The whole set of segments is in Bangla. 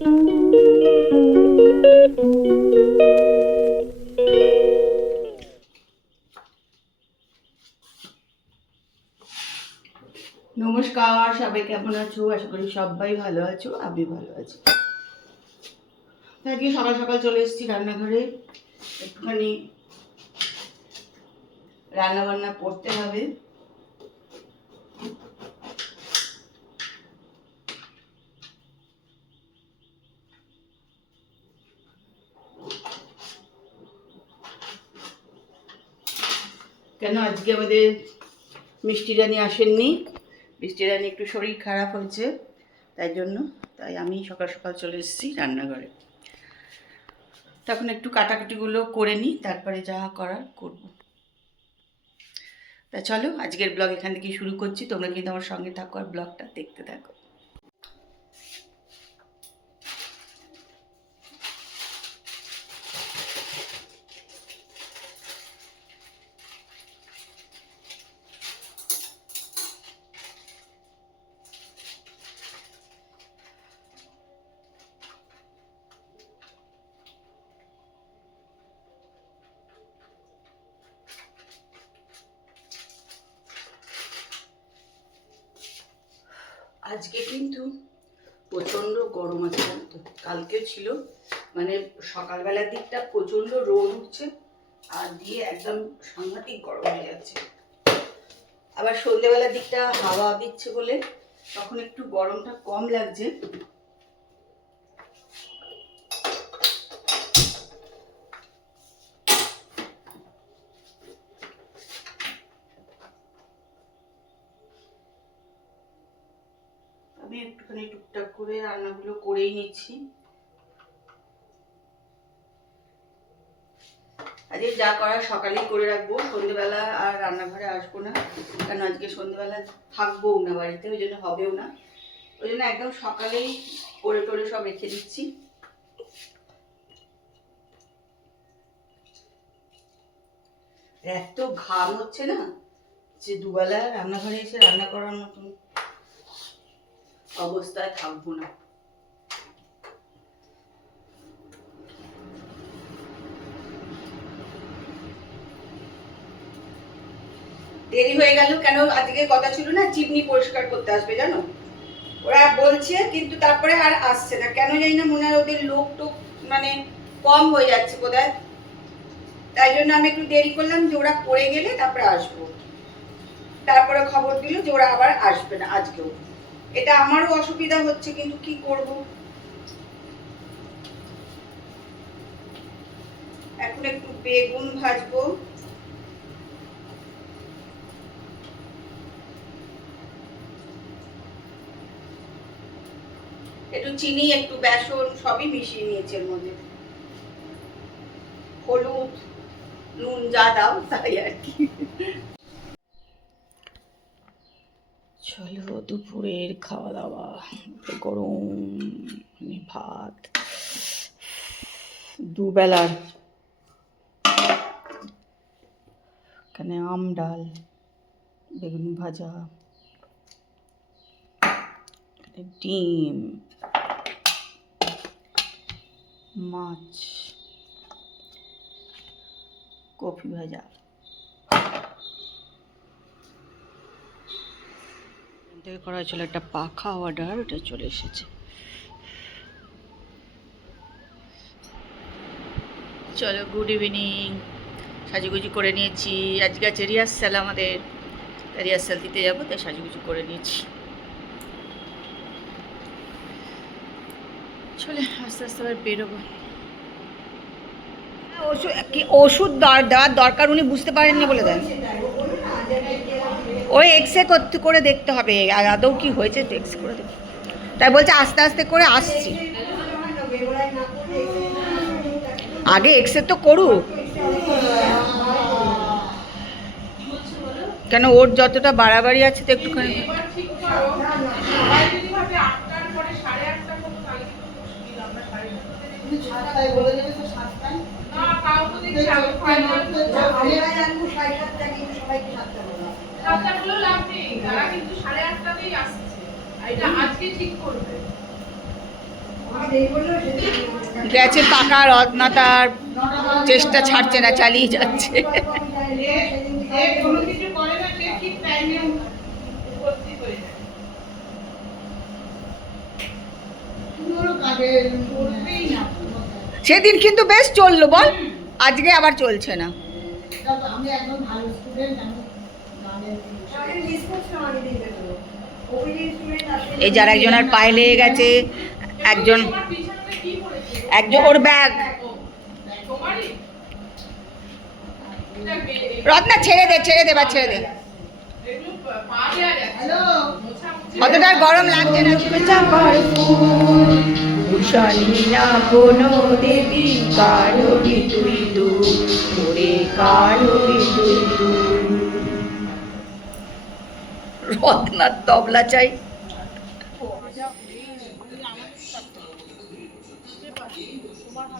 নমস্কার, সবাই কেমন আছো? আশা করি সবাই ভালো আছো, আমি ভালো আছি। আজকে সকাল সকাল চলে এসেছি রান্নাঘরে, একটুখানি রান্না বান্না করতে হবে। কেন আজকে আমাদের মিষ্টি রানী আসেননি, মিষ্টি রানী একটু শরীর খারাপ হয়েছে, তাই আমি সকাল সকাল চলে এসেছি রান্নাঘরে। তখন একটু কাটাকুটিগুলো করে নিই, তারপরে যা করার করব। তা চলো আজকের ব্লগ এখান থেকে শুরু করছি, তোমরা কিন্তু আমার সঙ্গে থাকো আর ব্লগটা দেখতে থাকো। আজকে কিন্তু প্রচণ্ড গরম আছে, তো কালকেও ছিল, মানে সকালবেলার দিকটা প্রচণ্ড রোদ উঠছে আর দিয়ে একদম সাংঘাতিক গরম হয়ে যাচ্ছে। আবার সন্ধ্যেবেলার দিকটা হাওয়া দিচ্ছে বলে তখন একটু গরমটা কম লাগছে। আমি একটুখানি টুকটাক করে রান্নাগুলো করেই নিচ্ছি। আজকে যা করার সকালেই করে রাখবো, সন্ধ্যেবেলা আর রান্নাঘরে আসবো না, কারণ আজকে সন্ধ্যেবেলা থাকবোও না বাড়িতে, ওই জন্য হবেও না, ওই জন্য একদম সকালেই করে টোরে সব রেখে দিচ্ছি। এত ঘাম হচ্ছে না যে দুবেলা রান্নাঘরে এসে রান্না করার মতন অবস্থায় থাকবো না। দেরি হয়ে গেল কেন? আজকে কথা ছিল না চিমনি পরিষ্কার করতে আসবে, জানো, ওরা বলছে কিন্তু তারপরে আর আসছে না কেন জানি না, মনে হয় ওদের লোক টোক মানে কম হয়ে যাচ্ছে বোধহয়, তাই জন্য আমি একটু দেরি করলাম যে ওরা পড়ে গেলে তারপরে আসবো। তারপরে খবর দিল যে ওরা আবার আসবে না আজকেও। এটা আমারও অসুবিধা হচ্ছে, কিন্তু কি করব। এখন একটু বেগুন ভাজবো, একটু চিনি একটু বেসন সবই মিশিয়ে নিয়েছি এর মধ্যে, হলুদ নুন যা দাও তাই আর কি। চলো দুপুরের খাওয়া দাওয়া, গরম ভাত, দুবেলার, এখানে আম ডাল, বেগুন ভাজা, ডিম, মাছ, কফি ভাজা। থেকে করা হয়েছিল একটা পাখা অর্ডার, ওটা চলে এসেছে। চলো গুড ইভিনিং, সাজুগুজু করে নিয়েছি, আজকে আছে রিহার্সাল, আমাদের রিহার্সাল দিতে যাবো, তাই সাজুগুজু করে নিয়েছি। চলে আস্তে আস্তে আবার বেরোবো। ওষুধ দেওয়ার দরকার উনি বুঝতে পারেননি বলে দেন, ওই এক্সরে করে দেখতে হবে আর আদৌ কি হয়েছে, তো এক্সরে করে দেখতে, তাই বলছে আস্তে আস্তে করে আসছি, আগে এক্সরে তো করুক, কেন ওর যতটা বাড়াবাড়ি আছে তো একটুখানি। গেছে পাকা রত্না, তার চেষ্টা ছাড়ছে না, চালিয়ে যাচ্ছে। সেদিন কিন্তু বেশ চললো বল, আজকে আবার চলছে না। এই যার একজনের পায়ে লেগে গেছে, একজন ওর ব্যাগ। রত্না ছেড়ে দে বা ছেড়ে দে, অতটা গরম লাগছে না। চাপার ফুল উষানি না কোনো দেবী, কারবি তুই দূর করে, কারবি তুই দূর। রত্নার তবলা চাই।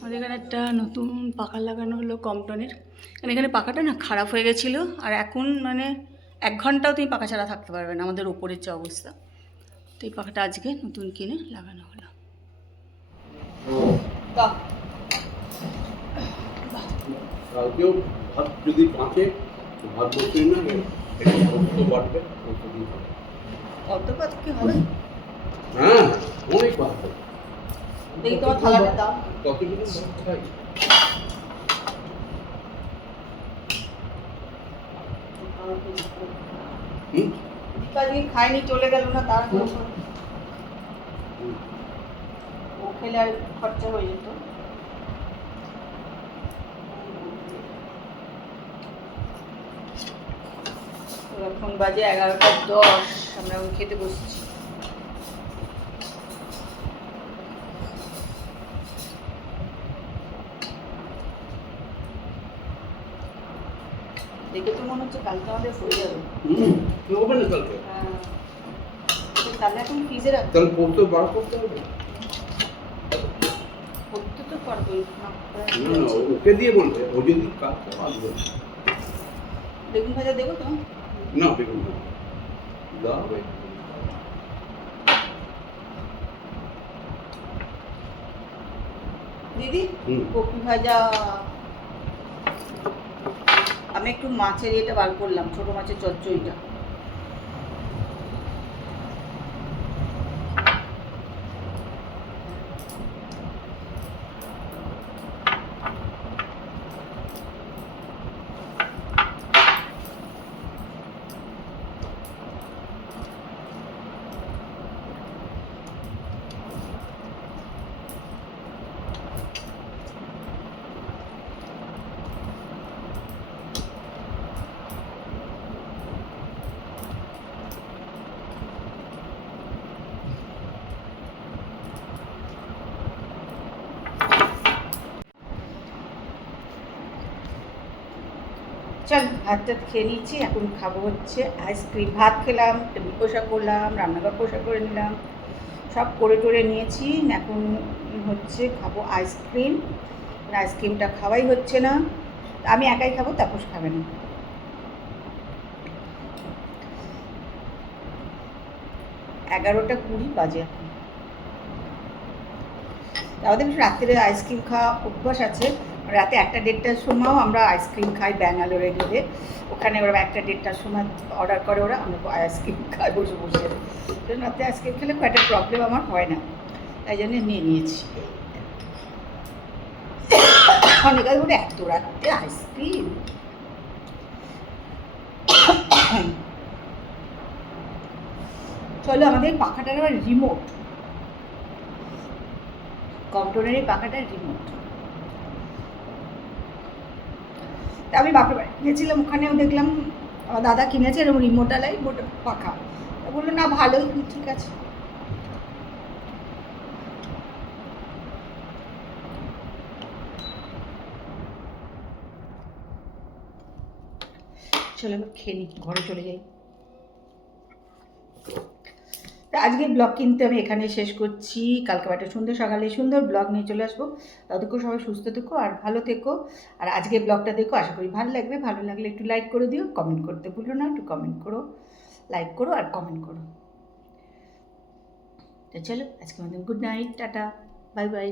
আমাদের এখানে একটা নতুন পাখা লাগানো হলো কমটনের। এখানে পাখাটা না খারাপ হয়ে গেছিলো, আর এখন মানে 1 ঘন্টাও তুমি পাখা ছাড়া থাকতে পারবে না, আমাদের ওপরের যে অবস্থা। তো এই পাখাটা আজকে নতুন কিনে লাগানো হলো। কালকেও ভাত যদি বাঁচে ভাত বসে না বাড়বে, অত ভাত কি হবে? হ্যাঁ অনেক ভাত দেখি তোমার থালাটা দাও। কতটুকু খাই কাজে খাইনি, চলে গেল না, তার ও খেলে আর খরচা হয়ে যেত। এখন বাজে 11:10, আমরা এখন খেতে বসছি। দেখে তো মনে হচ্ছে কালকে আমাদের হয়ে যাবে। হবে না কালকে? হ্যাঁ, তাহলে এখন ফ্রিজে রাখতে তাহলে পড়তে বার করতে হবে। করতে তো পারবোই না, ওকে দিয়ে বলবে, ও যদি কাজটা আসবে। বেগুন ভাজা দেবো তো? না বেগুন ভাজা দাও। দিদি কপি ভাজা। আমি একটু মাছের এটা বার করলাম, ছোট মাছের চচ্চড়িটা। চল ভাতটা খেয়ে নিচ্ছি, এখন খাবো হচ্ছে আইসক্রিম। ভাত খেলাম, টেবিল পোষা করলাম, রান্নাঘর পোষা করে নিলাম, সব করে টোরে নিয়েছি। এখন হচ্ছে খাবো আইসক্রিম। আইসক্রিমটা খাওয়াই হচ্ছে না, আমি একাই খাবো, তাপস খাবে না। 11:20 বাজে এখন। আমাদের রাত্রে আইসক্রিম খাওয়া অভ্যাস আছে, রাতে 1টা-1:30টার সময়ও আমরা আইসক্রিম খাই ব্যাঙ্গালোরে গেলে। ওখানে ওরা 1টা-1:30টার সময় অর্ডার করে, ওরা আমরা আইসক্রিম খাই বসে বসে। রাতে আইসক্রিম খেলে খুব একটা প্রবলেম আমার হয় না, তাই জন্য নিয়ে নিয়েছি। অনেক আগে বলে এত রাত্রে আইসক্রিম। চলো, আমাদের পাখাটার আবার রিমোট, কমটনের এই পাখাটার রিমোট। আমি বাপের বাড়ি গেছিলাম, ওখানেও দেখলাম আমার দাদা কিনেছে এরকম রিমোটালাই পাখা। বললো না ভালোই, ঠিক আছে। চলো এবার খেয়ে নিই, ঘরে চলে যাই। আজকে ব্লগ কিন্তু আমি এখানে শেষ করছি। কালকে একটা সুন্দর সকালে সুন্দর ব্লগ নিয়ে চলে আসবো। ততক্ষণ সবাই সুস্থ থেকো আর ভালো থেকো। আর আজকে ব্লগটা দেখো, আশা করি ভালো লাগবে। ভালো লাগলে একটু লাইক করে দিও, কমেন্ট করতে ভুলো না, একটু কমেন্ট করো, লাইক করো আর কমেন্ট করো। তো চলো আজকে আমাদের good night, tata. Bye bye.